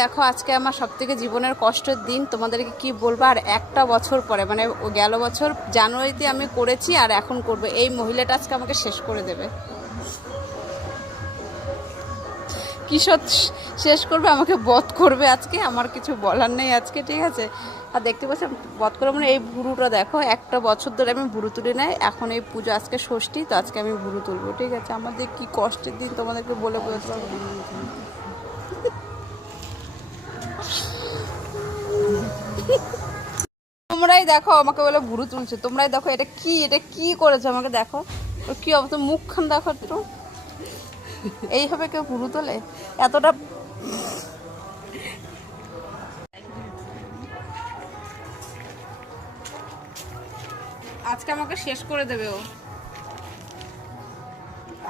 দেখো আজকে আমার সবথেকে জীবনের কষ্টের দিন, তোমাদেরকে কি বলবো। আর একটা বছর পরে, মানে গেল বছর জানুয়ারিতে আমি করেছি আর এখন করবো, এই মহিলাটা আজকে আমাকে শেষ করে দেবে। কিসব শেষ করবে, আমাকে বধ করবে আজকে, আমার কিছু বলার নেই আজকে, ঠিক আছে। আর দেখতে পাচ্ছি বধ করে, মানে এই ভুরুটা দেখো, একটা বছর ধরে আমি ভুরু তুলি নাই, এখন এই পুজো আজকে ষষ্ঠী, তো আজকে আমি ভুরু তুলবো, ঠিক আছে। আমাদের কি কষ্টের দিন তোমাদেরকে বলে বোঝাতে পারবো না। তোমরাই দেখো আমাকে বলে ভুরু তুলছে, তোমরাই দেখো এটা কি করেছে আমাকে দেখো, ওর কি অবস্থা, মুখখান দেখো একটু। এইভাবে কেউ ভুরু তোলে এতটা? আজকে আমাকে শেষ করে দেবে ও।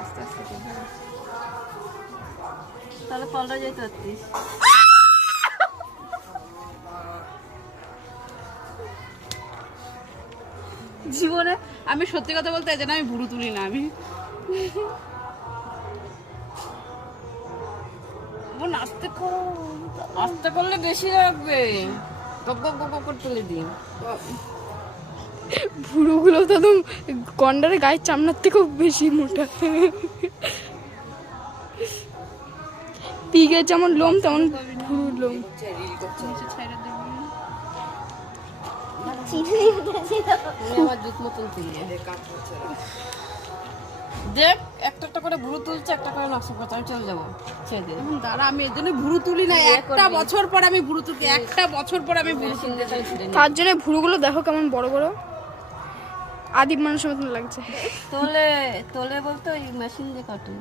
আস্তে আস্তে তাহলে পাল্টা যেতে পারতিস। জীবনে আমি সত্যি কথা বলতে, এই জন্য আমি ভুরু তুলি না। আমি আস্তে করলে বেশি লাগবে, তুলে দিন। ভুরুগুলো তো একদম গন্ডারের গায়ের চামড়ার থেকেও বেশি মোটা। পিগের যেমন লোম তেমন ভুরুর লোম। দেখ একটা করে ভুরু তুলছে, একটা করে নকশা করছে, আমি চলে যাবো। দাঁড়া, আমি এর জন্য ভুরু তুলি না, একটা বছর পর আমি ভুরু তুলি, একটা বছর পর আমি ভুরু তুলতে চাই। তার জন্য ভুরুগুলো দেখো কেমন বড় বড়, আদিম মানুষের মতন লাগছে। তোলে তোলে বলতে ওই মেশিন দিয়ে কাটে।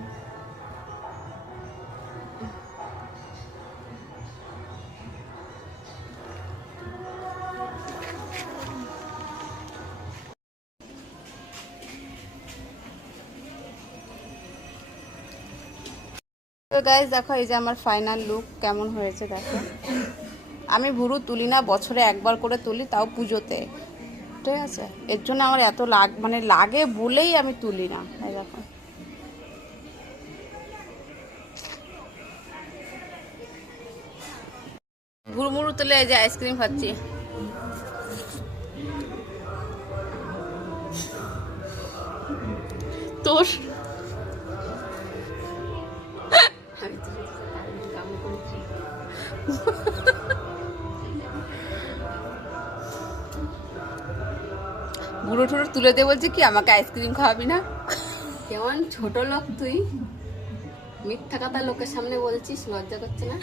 তো গাইস দেখো, এই যে আমার ফাইনাল লুক কেমন হয়েছে দেখো। আমি ভুরু তুলি না, বছরে একবার করে তুলি, তাও পুজোতে, ঠিক আছে। এর জন্য আমার এত মানে লাগে বলেই আমি তুলি না। এই দেখো ভুরু মুরু তুলে এই যে আইসক্রিম খাচ্ছি। তোর বুড়ো ঠুড়ো তুলে দিয়ে বলছে কি আমাকে আইসক্রিম খাওয়াবি না? কেমন ছোট লোক তুই, মিথ্যা কথা লোকের সামনে বলছিস, লজ্জা করছে না?